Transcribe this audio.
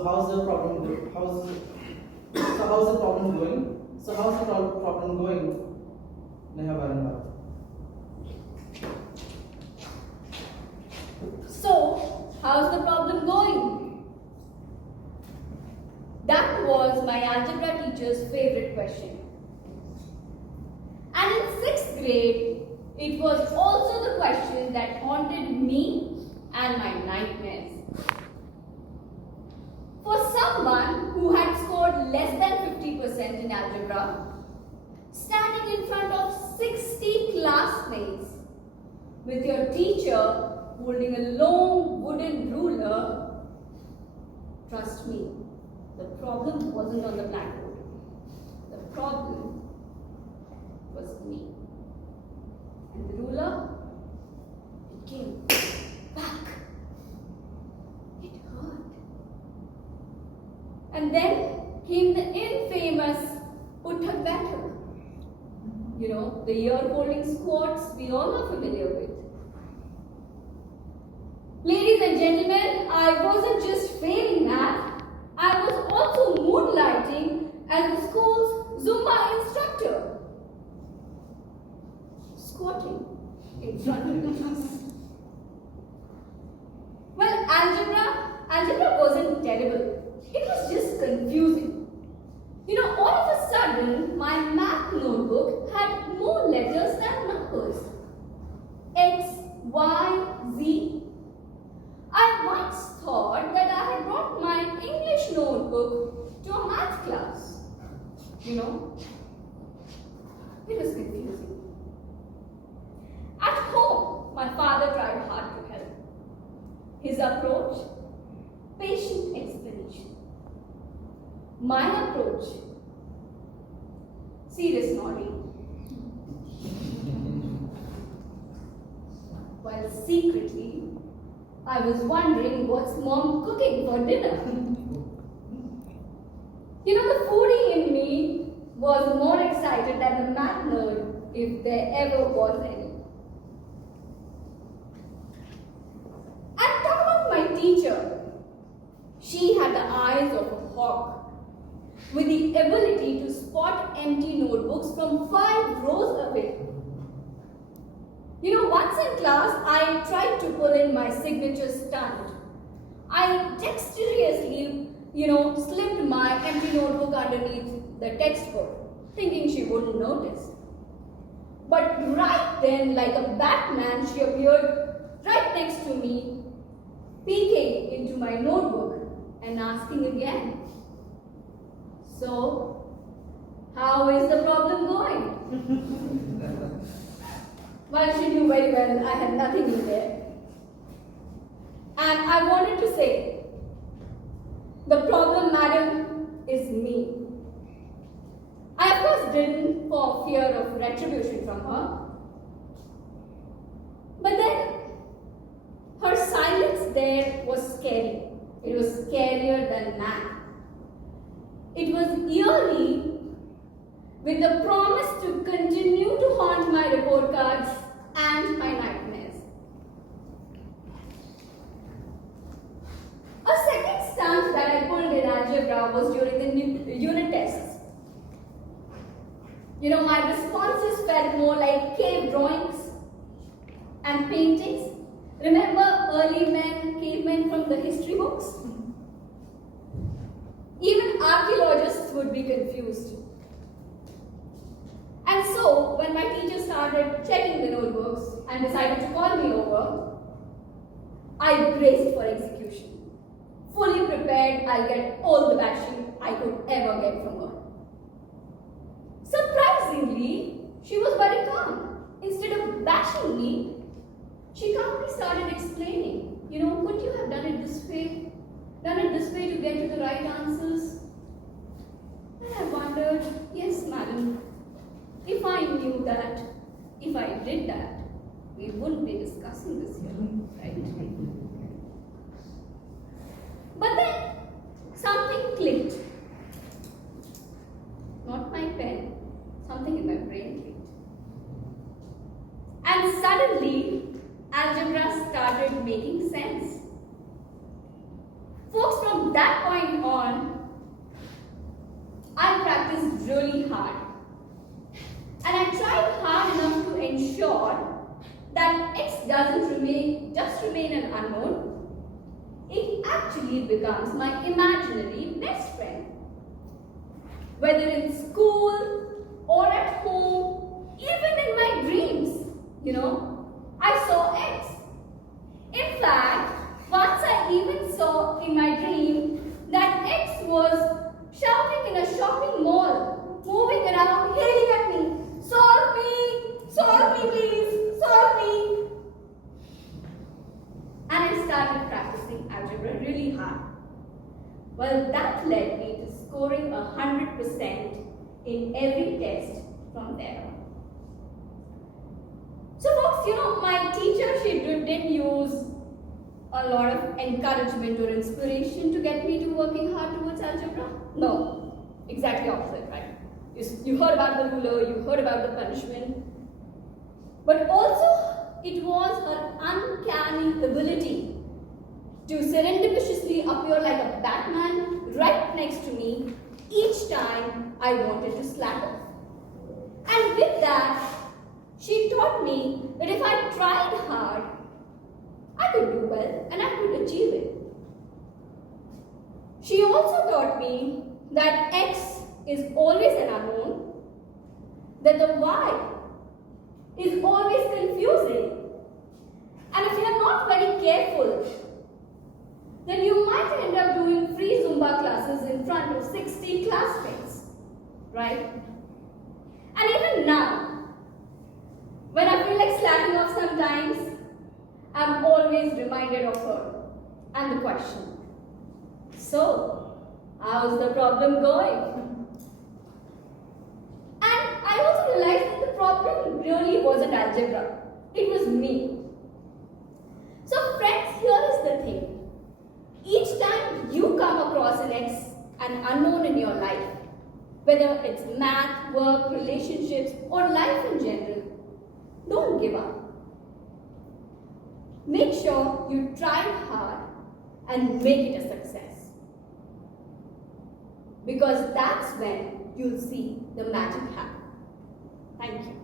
So how's the problem going? How's the problem going? Neha Baranwal. So, how's the problem going? That was my algebra teacher's favorite question. And in 6th grade, it was also the question that haunted me and my nightmares. For someone who had scored less than 50% in algebra, standing in front of 60 classmates with your teacher holding a long wooden ruler, trust me, the problem wasn't on the blackboard. The problem was me. And the ruler, it came back. It hurt. And then came the infamous Uthak Baithak. You know, the ear-holding squats we all are familiar with. Ladies and gentlemen, I wasn't just failing math, I was also moonlighting as the school's Zumba instructor. Squatting in front of the class. Well, algebra wasn't terrible. It was just confusing. You know, all of a sudden, my math notebook had more letters than numbers. X, Y, Z. I once thought that I had brought my English notebook to a math class. You know, it was confusing. At home, my father tried hard to help. His approach, patient explanation. My approach, serious nodding. While secretly, I was wondering what's mom cooking for dinner. You know, the foodie in me was more excited than the math nerd, if there ever was any. And talk about my teacher. She had the eyes of a hawk, with the ability to spot empty notebooks from 5 rows away. You know, once in class, I tried to pull in my signature stunt. I dexterously, slipped my empty notebook underneath the textbook, thinking she wouldn't notice. But right then, like a Batman, she appeared right next to me, peeking into my notebook and asking again, "So, how is the problem going?" Well, she knew very well I had nothing in there. And I wanted to say, the problem, madam, is me. I of course didn't for fear of retribution from her. But then, her silence there was scary. It was scarier than math. It was eerie, with the promise to continue to haunt my report cards and my nightmares. A second stunt that I pulled in algebra was during the unit tests. You know, my responses felt more like cave drawings and paintings. Remember cavemen from the history books? Even archaeologists would be confused. And so, when my teacher started checking the notebooks and decided to call me over, I braced for execution. Fully prepared, I'll get all the bashing I could ever get from her. Surprisingly, she was very calm. Instead of bashing me, she calmly started explaining, could you have done it this way? Done it this way to get to the right answers? And I wondered, yes, madam, if I knew that, if I did that, we wouldn't be discussing this here, right? But then, something clicked. Not my pen, something in my brain clicked. And suddenly, algebra started making sense. Folks from from that point on, I practiced really hard. And I tried hard enough to ensure that X doesn't just remain an unknown. It actually becomes my imaginary best friend. Whether in school or at home, even in my dreams, I saw X. In fact, once I even saw in my dream that X was shouting in a shopping mall, moving around, yelling at me, "Solve me please, solve me." And I started practicing algebra really hard. Well, that led me to scoring 100% in every test from there on. So folks, my teacher, she didn't use a lot of encouragement or inspiration to get me to working hard towards algebra. No, exactly opposite, right? You heard about the ruler, you heard about the punishment. But also, it was her uncanny ability to serendipitously appear like a Batman right next to me each time I wanted to slack off. And with that, she taught me that if I tried hard, I could do well and I could achieve it. She also taught me that X is always an unknown, that the Y is always confusing, and if you are not very careful, then you might end up doing free Zumba classes in front of 60 classmates, right? And even now, when I feel like slacking off sometimes, I'm always reminded of her and the question, "So, how's the problem going?" And I also realized that the problem really wasn't algebra, it was me. So friends, here is the thing. Each time you come across an X, an unknown in your life, whether it's math, work, relationships, or life in general, don't give up. Make sure you try hard and make it a success. Because that's when you'll see the magic happen. Thank you.